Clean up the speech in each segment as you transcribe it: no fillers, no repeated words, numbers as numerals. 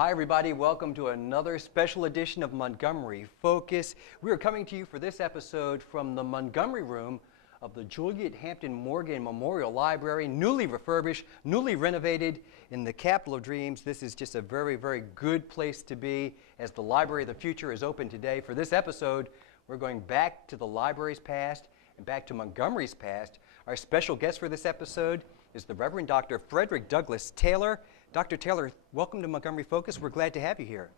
Hi everybody, welcome to another special edition of Montgomery Focus. We are coming to you for this episode from the Montgomery Room of the Juliet Hampton Morgan Memorial Library, newly refurbished, newly renovated in the capital of dreams. This is just a very, very good place to be as the Library of the Future is open today. For this episode, we're going back to the library's past and back to Montgomery's past. Our special guest for this episode is the Reverend Dr. Frederick Douglass Taylor. Dr. Taylor, welcome to Montgomery Focus. We're glad to have you here.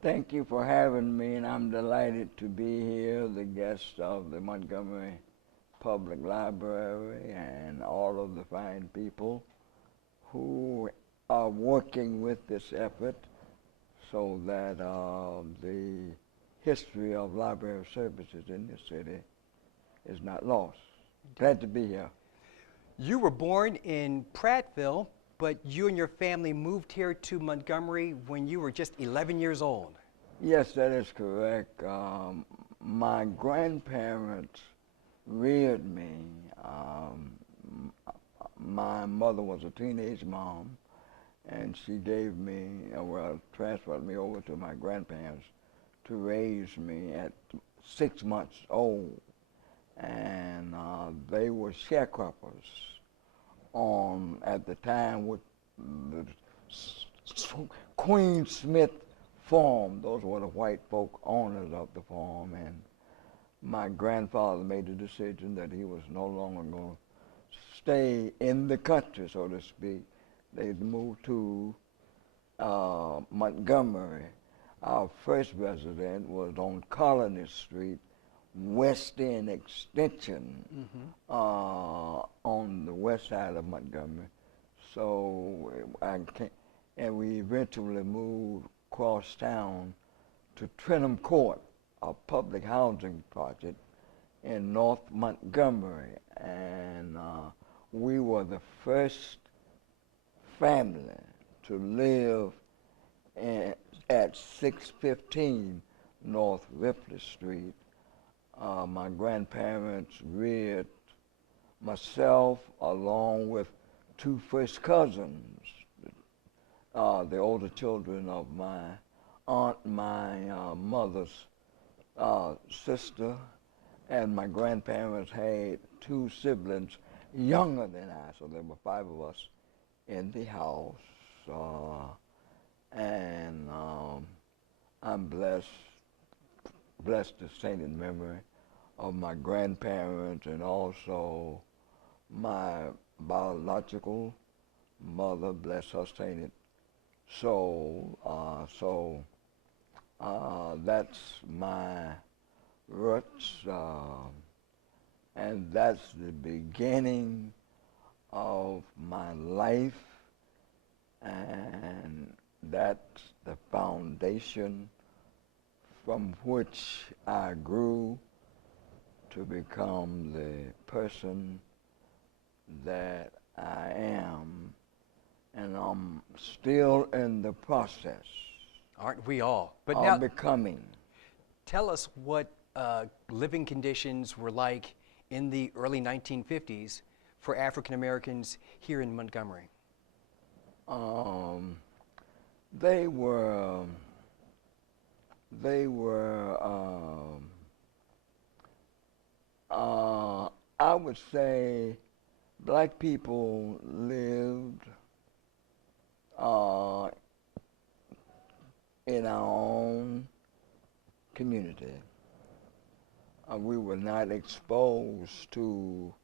Thank you for having me, and I'm delighted to be here, the guest of the Montgomery Public Library and all of the fine people who are working with this effort so that the history of library services in this city is not lost. Glad to be here. You were born in Prattville, but you and your family moved here to Montgomery when you were just 11 years old. Yes, that is correct. My grandparents reared me. My mother was a teenage mom, and she gave me, transferred me over to my grandparents to raise me at 6 months old. And they were sharecroppers at the time with the Queen Smith farm. Those were the white folk owners of the farm, and my grandfather made the decision that he was no longer going to stay in the country, so to speak. They moved to Montgomery. Our first residence was on Colony Street, West End Extension, on the west side of Montgomery. So and we eventually moved across town to Trentham Court, a public housing project in North Montgomery. And we were the first family to live at 615 North Ripley Street. My grandparents reared myself along with two first cousins, the older children of my mother's sister, and my grandparents had two siblings younger than I, so there were 5 of us in the house. And I'm blessed the sainted memory of my grandparents and also my biological mother, bless her sainted soul. That's my roots, and that's the beginning of my life, and that's the foundation from which I grew to become the person that I am, and I'm still in the process. Aren't we all? But of now, becoming. tell us what living conditions were like in the early 1950s for African Americans here in Montgomery. They were I would say black people lived in our own community. We were not exposed to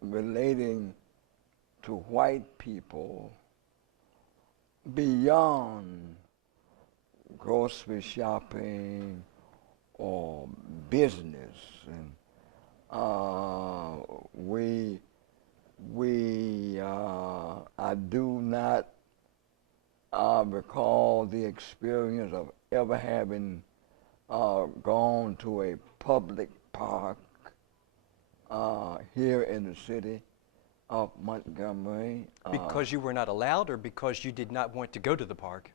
relating to white people beyond grocery shopping or business. And I do not recall the experience of ever having gone to a public park here in the city of Montgomery. Because you were not allowed, or because you did not want to go to the park?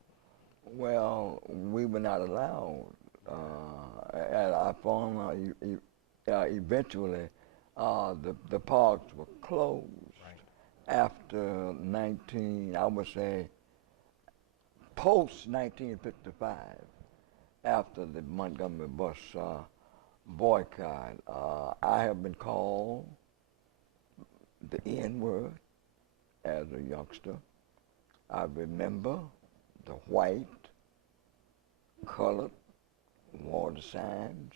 Well, we were not allowed. I found eventually the parks were closed after post-1955, after the Montgomery Bus Boycott, I have been called the N-word as a youngster. I remember the white, colored water signs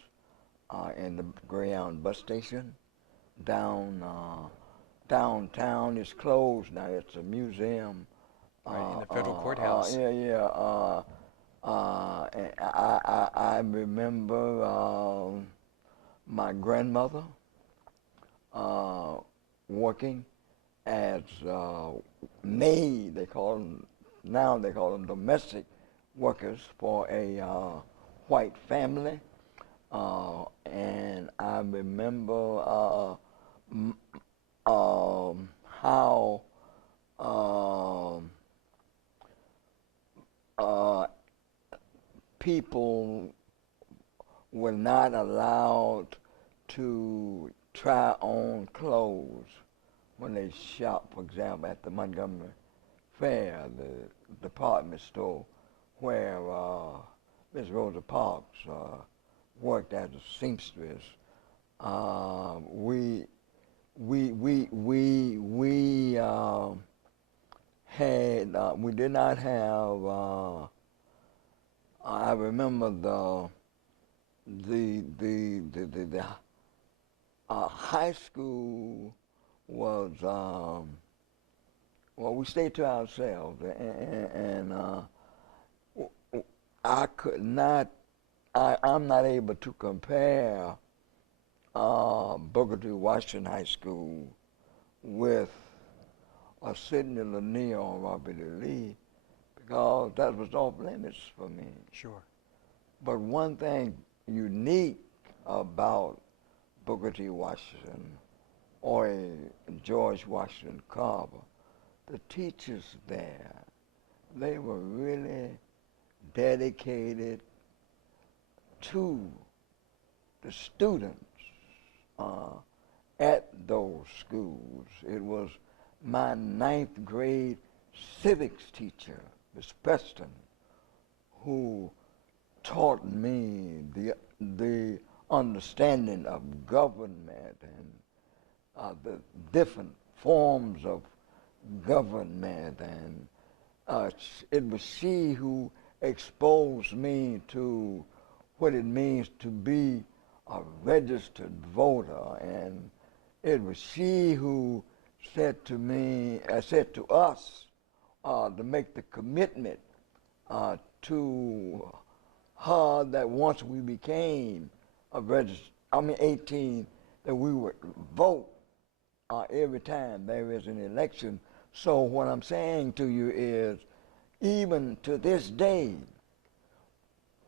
in the Greyhound bus station downtown. Is closed now. It's a museum. Right, in the federal courthouse. And I remember my grandmother working as maid. They call them now. They call them domestic workers for a white family. And I remember how people were not allowed to try on clothes when they shop, for example, at the Montgomery Fair, the department store where Miss Rosa Parks worked as a seamstress. We did not have. I remember the high school was well, we stayed to ourselves, and I could not. I'm not able to compare Booker T. Washington High School with Sidney Lanier or Robert E. Lee, because that was off limits for me. Sure. But one thing unique about Booker T. Washington or George Washington Carver, the teachers there, they were really dedicated to the students at those schools. It was my 9th grade civics teacher, Miss Preston, who taught me the understanding of government and the different forms of government, and it was she who exposed me to what it means to be a registered voter, and it was she who said to me, said to us, to make the commitment to her that once we became 18, that we would vote every time there is an election. So what I'm saying to you is, even to this day,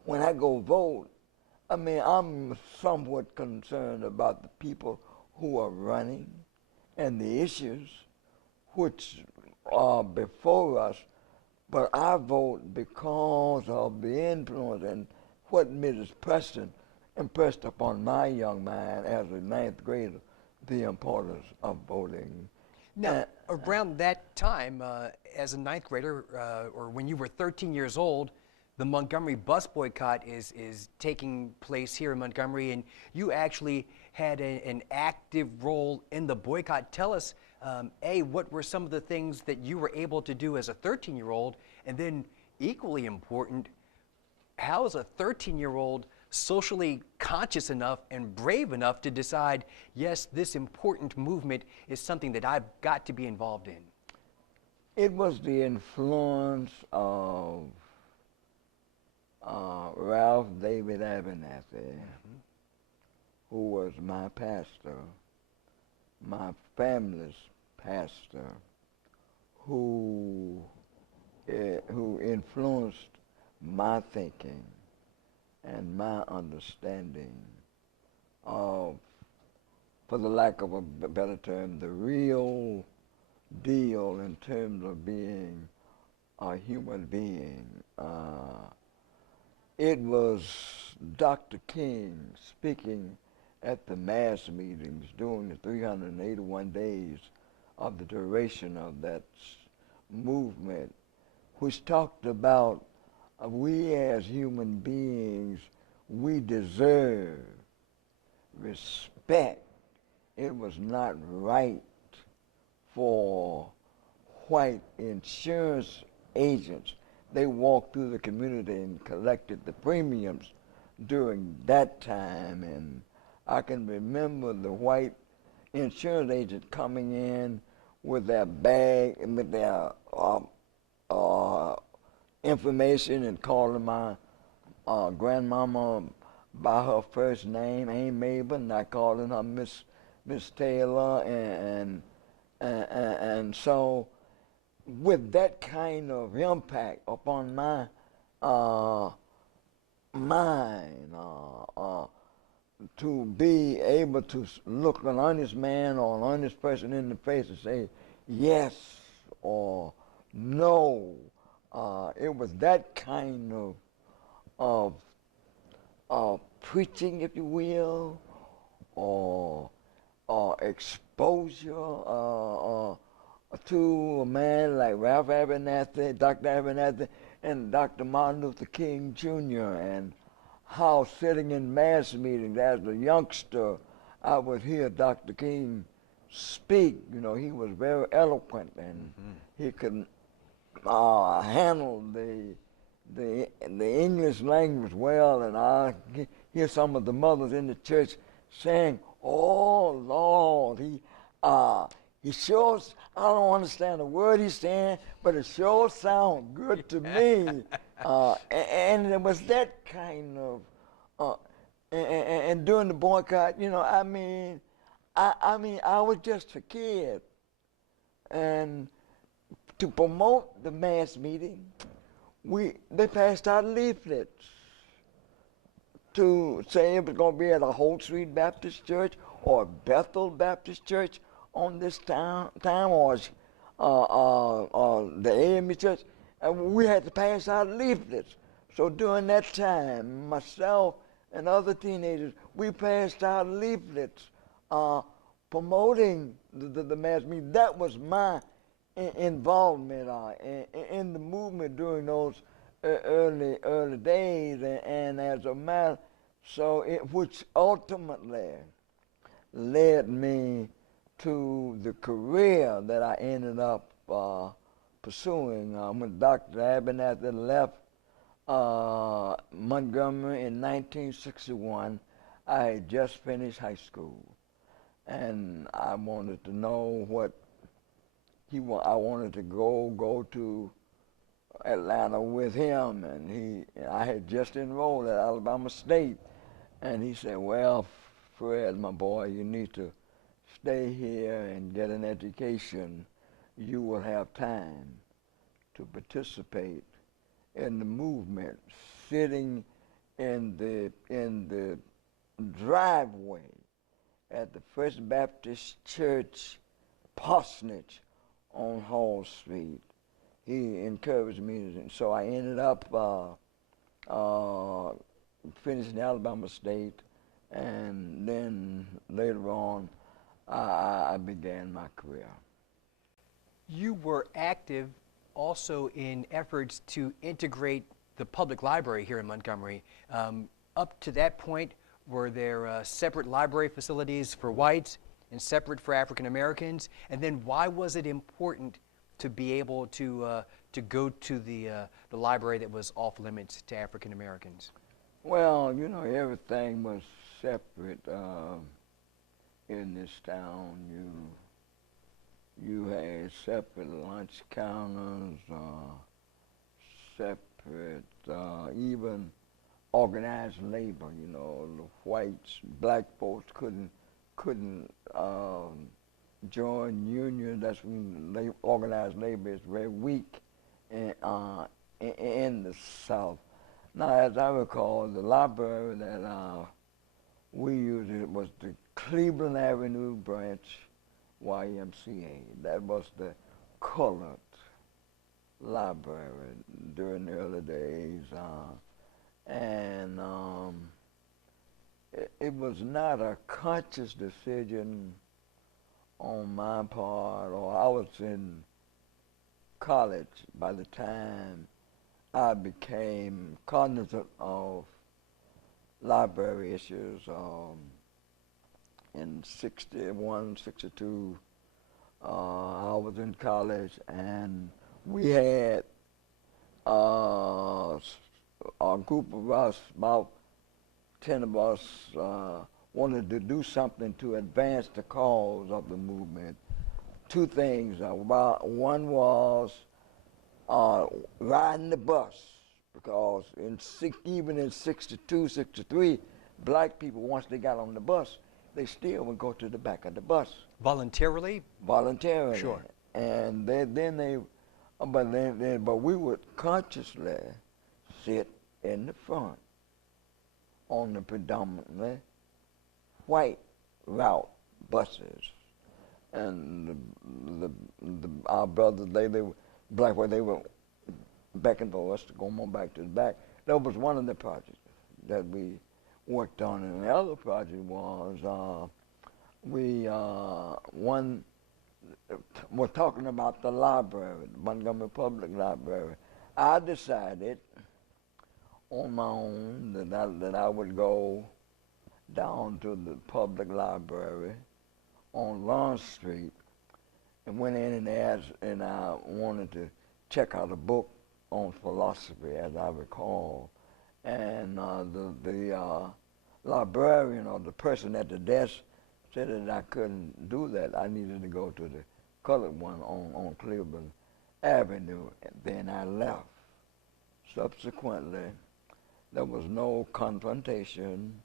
when I go vote, I mean, I'm somewhat concerned about the people who are running and the issues which are before us, but I vote because of the influence and what Mrs. Preston impressed upon my young mind as a 9th grader, the importance of voting. Now, around that time, as a 9th grader, or when you were 13 years old, the Montgomery Bus Boycott is taking place here in Montgomery, and you actually had an active role in the boycott. Tell us, what were some of the things that you were able to do as a 13-year-old, and then equally important, how is a 13-year-old socially conscious enough and brave enough to decide, yes, this important movement is something that I've got to be involved in? It was the influence of Ralph David Abernathy, who was my pastor, my family's pastor, who influenced my thinking and my understanding of, for the lack of a better term, the real deal in terms of being a human being. It was Dr. King speaking at the mass meetings during the 381 days of the duration of that movement, which talked about we as human beings, we deserve respect. It was not right for white insurance agents. They walked through the community and collected the premiums during that time. And I can remember the white insurance agents coming in with their bag and with their uh, information and calling my grandmama by her first name, Aunt Mabel, not calling her Miss Taylor, and so with that kind of impact upon my mind, to be able to look an honest man or an honest person in the face and say yes or no, it was that kind of preaching, if you will, or exposure to a man like Ralph Abernathy, Dr. Abernathy, and Dr. Martin Luther King Jr., and how sitting in mass meetings as a youngster, I would hear Dr. King speak. You know, he was very eloquent, and he could handle the English language well, and I hear some of the mothers in the church saying, "Oh Lord, he sure, I don't understand a word he's saying, but it sure sounds good to me." And it was that kind of, and during the boycott, you know, I mean, I was just a kid, and to promote the mass meeting, they passed out leaflets to say it was going to be at a Holt Street Baptist Church or Bethel Baptist Church on this time or the AME Church, and we had to pass out leaflets. So during that time, myself and other teenagers, we passed out leaflets promoting the mass meeting. That was my involvement in the movement during those early days, and as a matter, so which ultimately led me to the career that I ended up pursuing. When Dr. Abernathy left Montgomery in 1961, I had just finished high school, and I wanted to know what I wanted to go to Atlanta with him, and I had just enrolled at Alabama State, and he said, "Well, Fred, my boy, you need to stay here and get an education. You will have time to participate in the movement." Sitting in the driveway at the First Baptist Church, Parsonage on Hall Street, he encouraged me, and so I ended up finishing Alabama State, and then later on, I began my career. You were active also in efforts to integrate the public library here in Montgomery. Up to that point, were there separate library facilities for whites and separate for African Americans? And then why was it important to be able to go to the library that was off limits to African Americans? Well, you know, everything was separate in this town. You had separate lunch counters, separate even organized labor. You know, the whites, black folks couldn't join unions. That's when organized labor is very weak in the South. Now, as I recall, the library that we used, it was the Cleveland Avenue branch YMCA. That was the colored library during the early days. And it was not a conscious decision on my part, or I was in college by the time I became cognizant of library issues in 61, 62. I was in college, and we had a group of us, about 10 of us, wanted to do something to advance the cause of the movement. Two things. One was riding the bus, because even in 62, 63, black people, once they got on the bus, they still would go to the back of the bus. Voluntarily? Voluntarily. Sure. And but we would consciously sit in the front on the predominantly white route buses. And our brothers, they were black, where they were beckoning us to go on back to the back. That was one of the projects that we worked on. And the other project was we're talking about the library, the Montgomery Public Library. I decided on my own that I would go down to the public library on Lawrence Street, and went in and asked, and I wanted to check out a book on philosophy, as I recall. And the librarian, or the person at the desk, said that I couldn't do that. I needed to go to the colored one on Cleveland Avenue. And then I left. Subsequently, there was no confrontation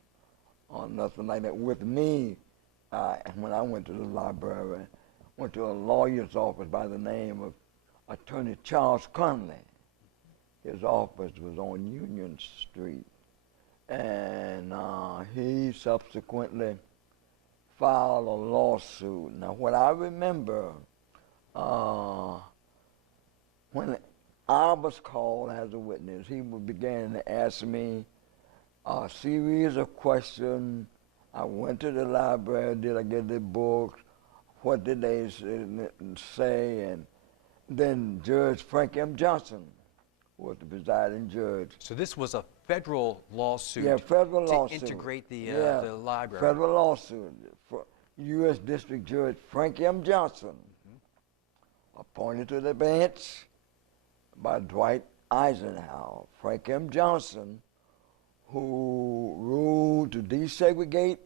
or nothing like that with me. When I went to the library, went to a lawyer's office by the name of Attorney Charles Conley. His office was on Union Street. And he subsequently filed a lawsuit. Now, what I remember, when I was called as a witness, he began to ask me a series of questions. I went to the library, did I get the books, what did they say, and then Judge Frank M. Johnson was the presiding judge. So this was a federal lawsuit, yeah, federal to lawsuit. integrate the library. Federal lawsuit for U.S. District Judge Frank M. Johnson, appointed to the bench by Dwight Eisenhower. Frank M. Johnson, who ruled to desegregate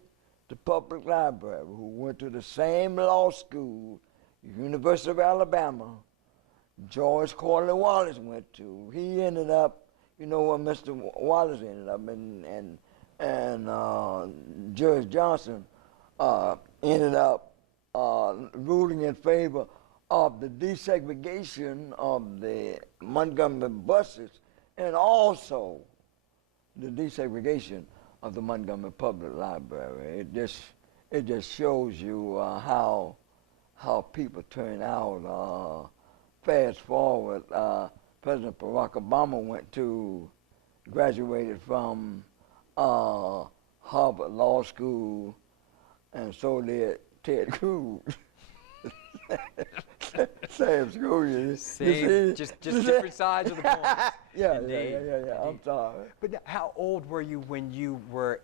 the public library, who went to the same law school, University of Alabama, George Corley Wallace went to. He ended up, you know what Mr. Wallace ended up in, and Judge Johnson ended up ruling in favor of the desegregation of the Montgomery buses, and also the desegregation of the Montgomery Public Library. It just shows you how people turn out. Fast forward, President Barack Obama graduated from Harvard Law School, and so did Ted Cruz. Same school, you see? Just different sides of the coin. Yeah. I'm sorry. But how old were you when you were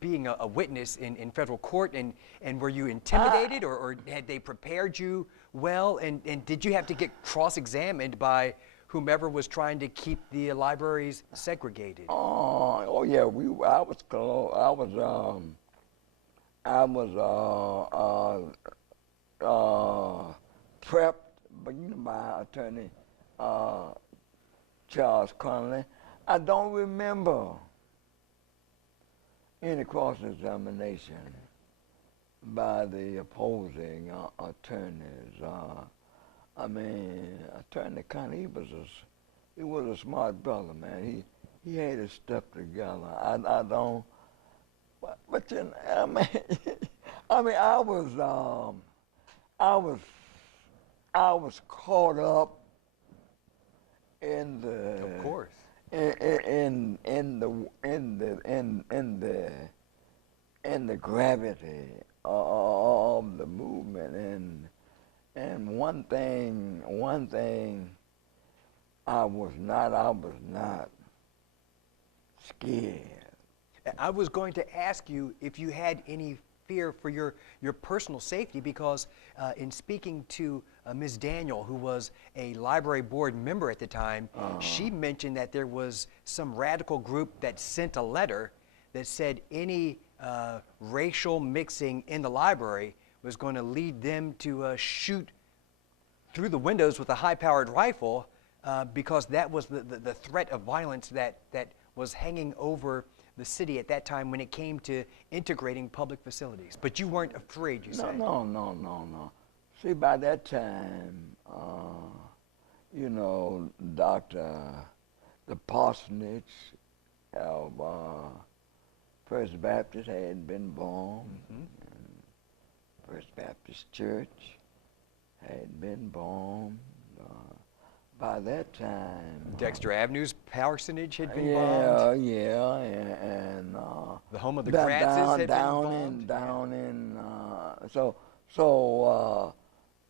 being a witness in federal court, and were you intimidated, or had they prepared you well, and did you have to get cross-examined by whomever was trying to keep the libraries segregated? Oh yeah, I was close. I was prepped by Attorney Charles Conley. I don't remember any cross-examination by the opposing attorneys. I mean, Attorney Conley, he was a smart brother, man. He had his stuff together. I don't, but you know, I mean, I was caught up in the. Of course. In the gravity of the movement, and one thing I was not scared. I was going to ask you if you had any fear for your personal safety, because in speaking to Ms. Daniel, who was a library board member at the time, she mentioned that there was some radical group that sent a letter that said any racial mixing in the library was going to lead them to shoot through the windows with a high-powered rifle, because that was the threat of violence that was hanging over the city at that time when it came to integrating public facilities. But you weren't afraid, you say? No. See, by that time, you know, the parsonage of First Baptist had been bombed. First Baptist Church had been bombed. By that time, Dexter Avenue's parsonage had been bombed. And the home of the Gratzes had been bombed. Down in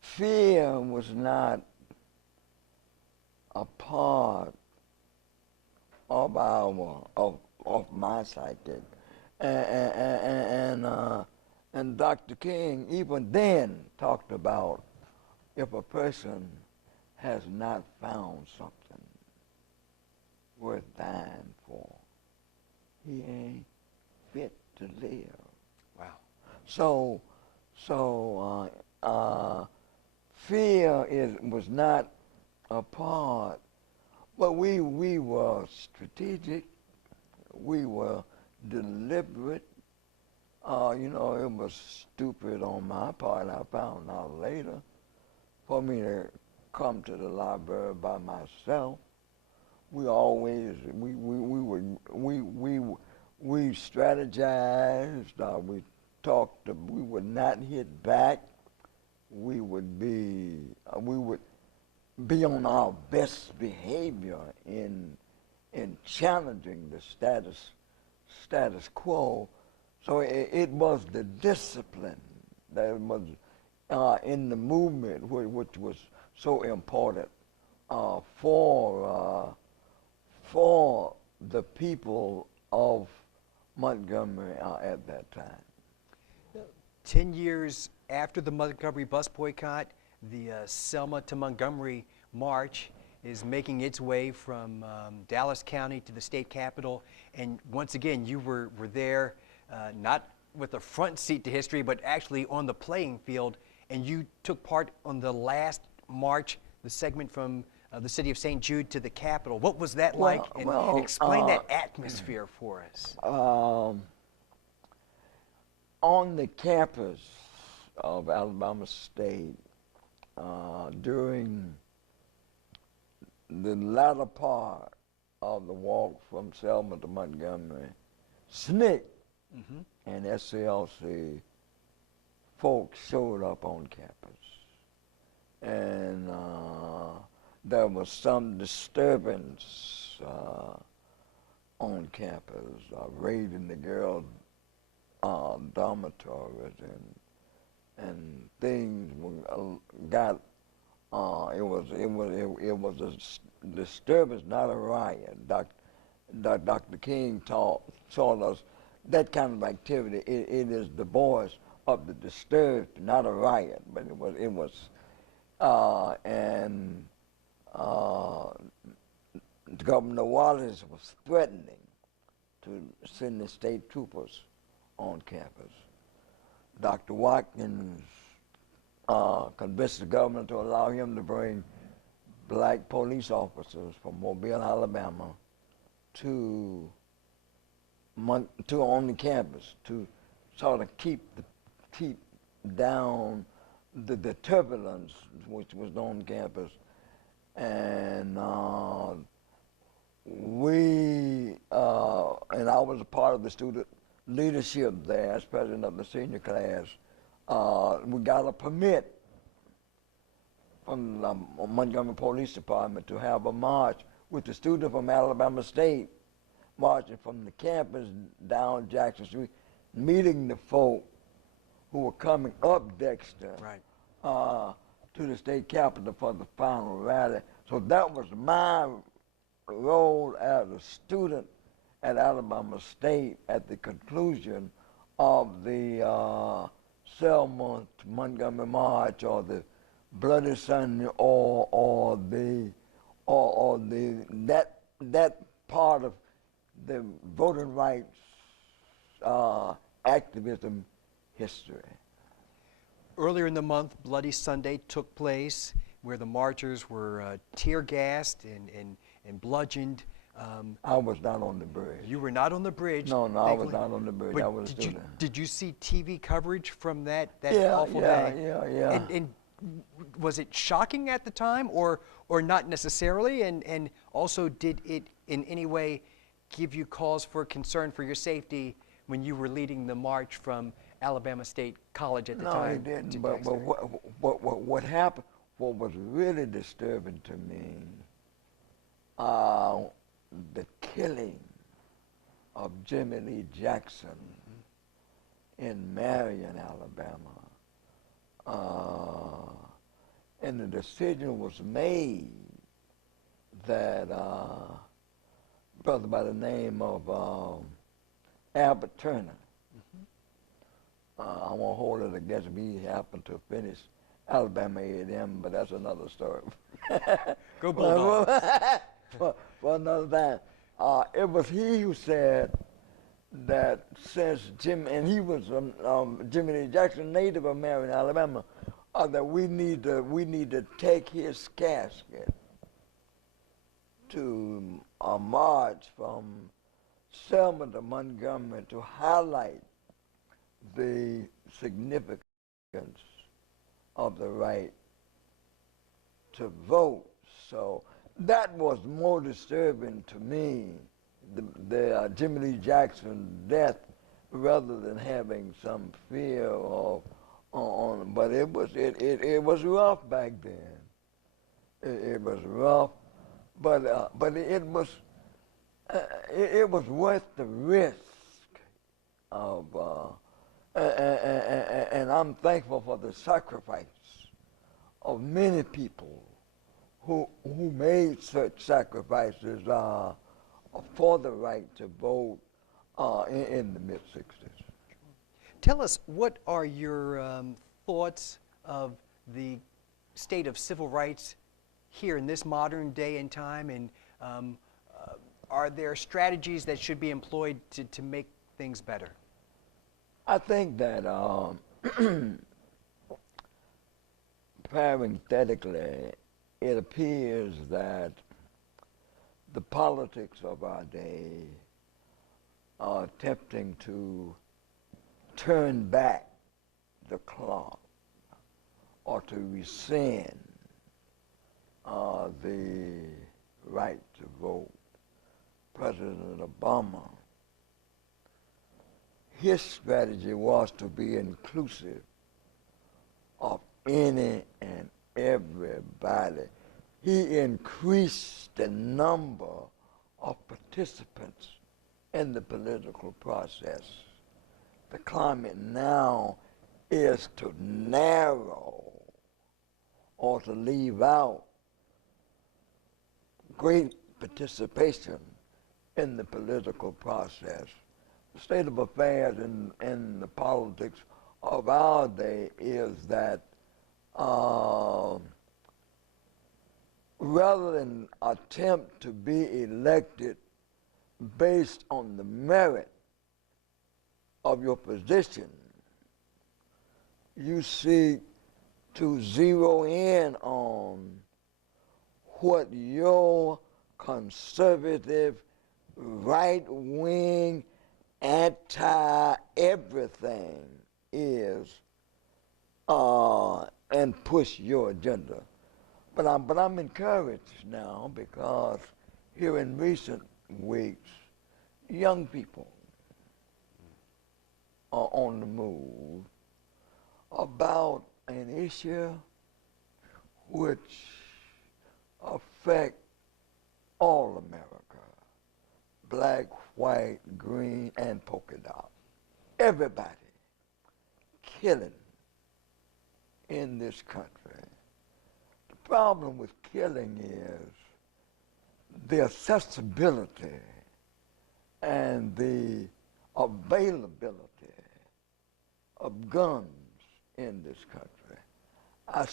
fear was not a part of my psychic, and Dr. King even then talked about if a person has not found something worth dying for, he ain't fit to live. Wow. So fear was not a part, but we were strategic, we were deliberate. You know, it was stupid on my part, I found out later, for me to come to the library by myself. We always we strategized. We talked. We would not hit back. We would be on our best behavior in challenging the status quo. So it was the discipline that was in the movement which was so important for the people of Montgomery at that time. 10 years after the Montgomery Bus Boycott, the Selma to Montgomery March is making its way from Dallas County to the state capitol. And once again, you were there, not with a front seat to history, but actually on the playing field. And you took part on the last march, the segment from the city of St. Jude to the Capitol. What was that like? And explain that atmosphere for us. On the campus of Alabama State, during the latter part of the walk from Selma to Montgomery, SNCC and SCLC folks showed up on campus. And there was some disturbance on campus, raiding the girls' dormitories, and things got. It was a disturbance, not a riot. Dr. King taught us that kind of activity. It is the voice of the disturbed, not a riot, but it was. Governor Wallace was threatening to send the state troopers on campus. Dr. Watkins convinced the governor to allow him to bring black police officers from Mobile, Alabama, to on the campus to sort of keep down the turbulence which was on campus. And and I was a part of the student leadership there as president of the senior class. We got a permit from the Montgomery Police Department to have a march with the students from Alabama State, marching from the campus down Jackson Street, meeting the folk who were coming up Dexter to the state capitol for the final rally. So that was my role as a student at Alabama State at the conclusion of the Selma to Montgomery March, or the Bloody Sunday, or the that part of the voting rights activism history. Earlier in the month, Bloody Sunday took place, where the marchers were tear gassed and bludgeoned. I was not on the bridge. You were not on the bridge. No, I was not on the bridge. But I was a student. did you see TV coverage from that Yeah, awful day? yeah. And was it shocking at the time, or not necessarily? And also, did it in any way give you cause for concern for your safety when you were leading the march from Alabama State College at the time? No, it didn't. But what happened? What was really disturbing to me, the killing of Jimmy Lee Jackson in Marion, Alabama. And the decision was made that a brother by the name of Albert Turner, I won't hold it against me, he happened to finish Alabama A&M, but that's another story. Go Bulldogs. for another time. It was he who said that since he was Jimmy Lee Jackson, native of Marion, Alabama, that we need to take his casket to a march from Selma to Montgomery to highlight the significance of the right to vote. So that was more disturbing to me, the Jimmy Lee Jackson death, rather than having some fear of but it was rough back then. It was rough, but it was worth the risk of, and I'm thankful for the sacrifice of many people who made such sacrifices for the right to vote in the mid-60s. Tell us, what are your thoughts of the state of civil rights here in this modern day and time, and are there strategies that should be employed to make things better? I think that parenthetically, it appears that the politics of our day are attempting to turn back the clock or to rescind the right to vote. President Obama, his strategy was to be inclusive of any and everybody. He increased the number of participants in the political process. The climate now is to narrow or to leave out great participation in the political process. The state of affairs in the politics of our day is that rather than attempt to be elected based on the merit of your position, you seek to zero in on what your conservative, right-wing, anti-everything is, and push your agenda. But I'm encouraged now because here in recent weeks, young people are on the move about an issue which affect all America, black, white, green, and polka dot. Everybody killing in this country. The problem with killing is the accessibility and the availability of guns in this country. I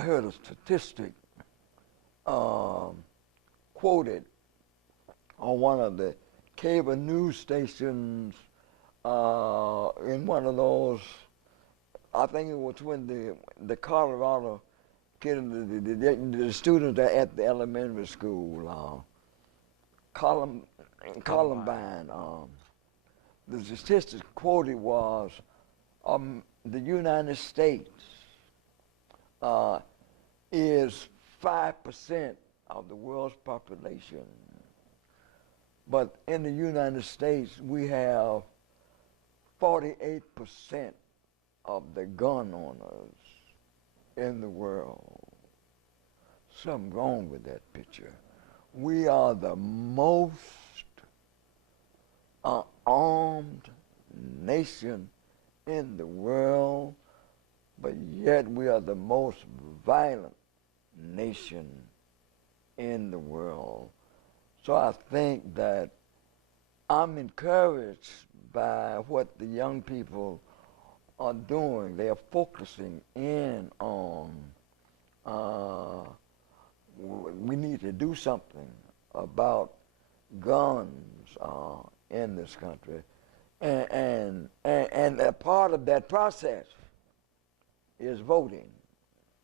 heard a statistic quoted on one of the cable news stations in one of those, I think it was when the Colorado kids, the students at the elementary school, Columbine, the statistic quoted was the United States is 5% of the world's population. But in the United States, we have 48% of the gun owners in the world. Something wrong with that picture. We are the most armed nation in the world, but yet we are the most violent nation in the world. So I think that I'm encouraged by what the young people are doing. They are focusing in on we need to do something about guns in this country. And a part of that process is voting.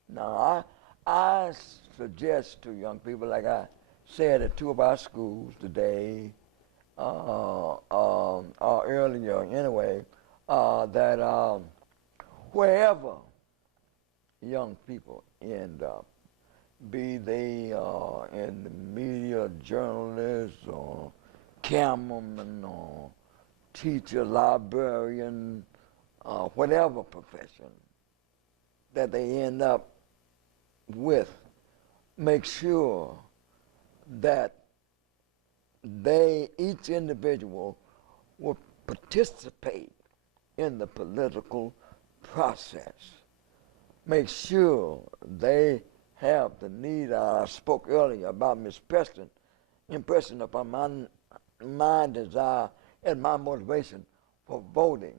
Now, I suggest to young people, like I said at two of our schools today, earlier anyway, that wherever young people end up, be they in the media, journalists, or cameraman, or teacher, librarian, whatever profession that they end up with, make sure that each individual will participate in the political process. Make sure they have the need. I spoke earlier about Miss Preston, impressing upon my desire and my motivation for voting.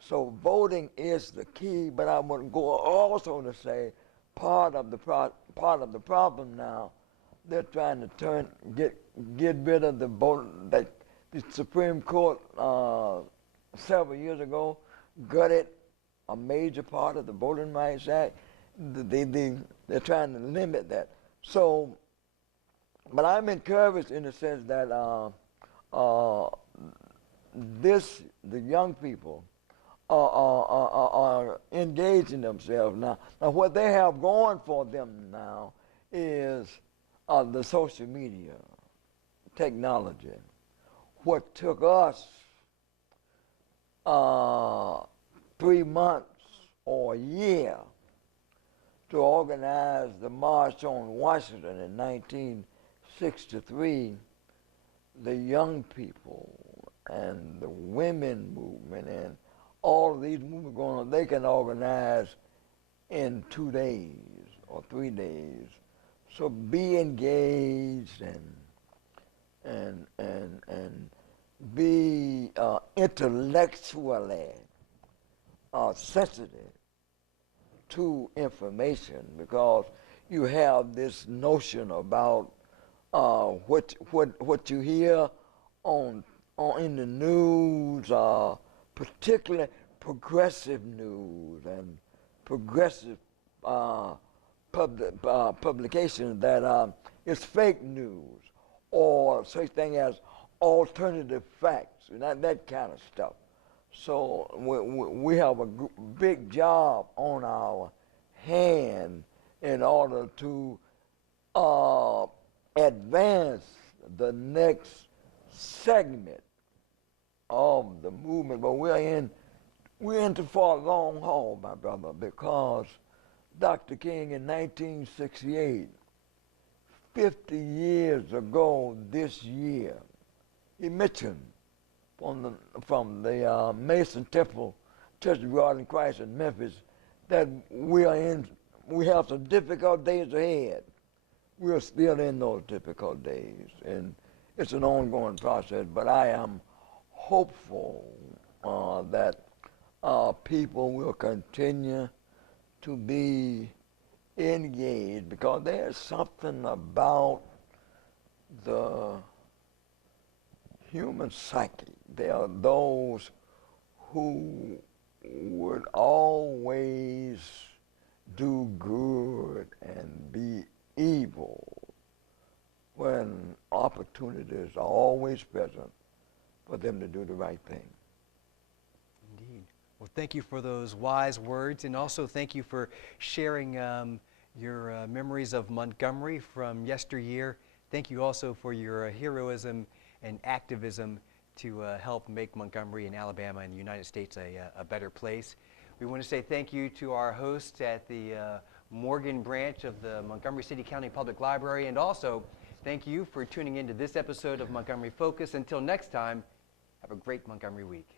So voting is the key, but I would go also to say part of the problem now, they're trying to get rid of the vote that the Supreme Court several years ago gutted a major part of the Voting Rights Act. They're trying to limit that. So, but I'm encouraged in the sense that the young people are engaging themselves now. Now, what they have going for them now is the social media technology. What took us 3 months or a year to organize the March on Washington in 1963, the young people and the women movement and all of these movements going on, they can organize in 2 days or 3 days. So be engaged and be intellectually sensitive to information, because you have this notion about what you hear on in the news, particularly progressive news and progressive publications that is fake news or such thing as alternative facts and that kind of stuff. So we have a big job on our hand in order to advance the next segment of the movement. But we're in for a long haul, my brother, because Dr. King in 1968, 50 years ago this year, he mentioned from the Mason Temple Church of God in Christ in Memphis that we are in we have some difficult days ahead. We're still in those difficult days, and it's an ongoing process, but I am hopeful that people will continue to be engaged, because there's something about the human psyche. There are those who would always do good and be evil when opportunities are always present for them to do the right thing. Indeed. Well, thank you for those wise words, and also thank you for sharing your memories of Montgomery from yesteryear. Thank you also for your heroism and activism to help make Montgomery and Alabama and the United States a better place. We want to say thank you to our hosts at the Morgan branch of the Montgomery City County Public Library, and also thank you for tuning into this episode of Montgomery Focus. Until next time, have a great Montgomery week.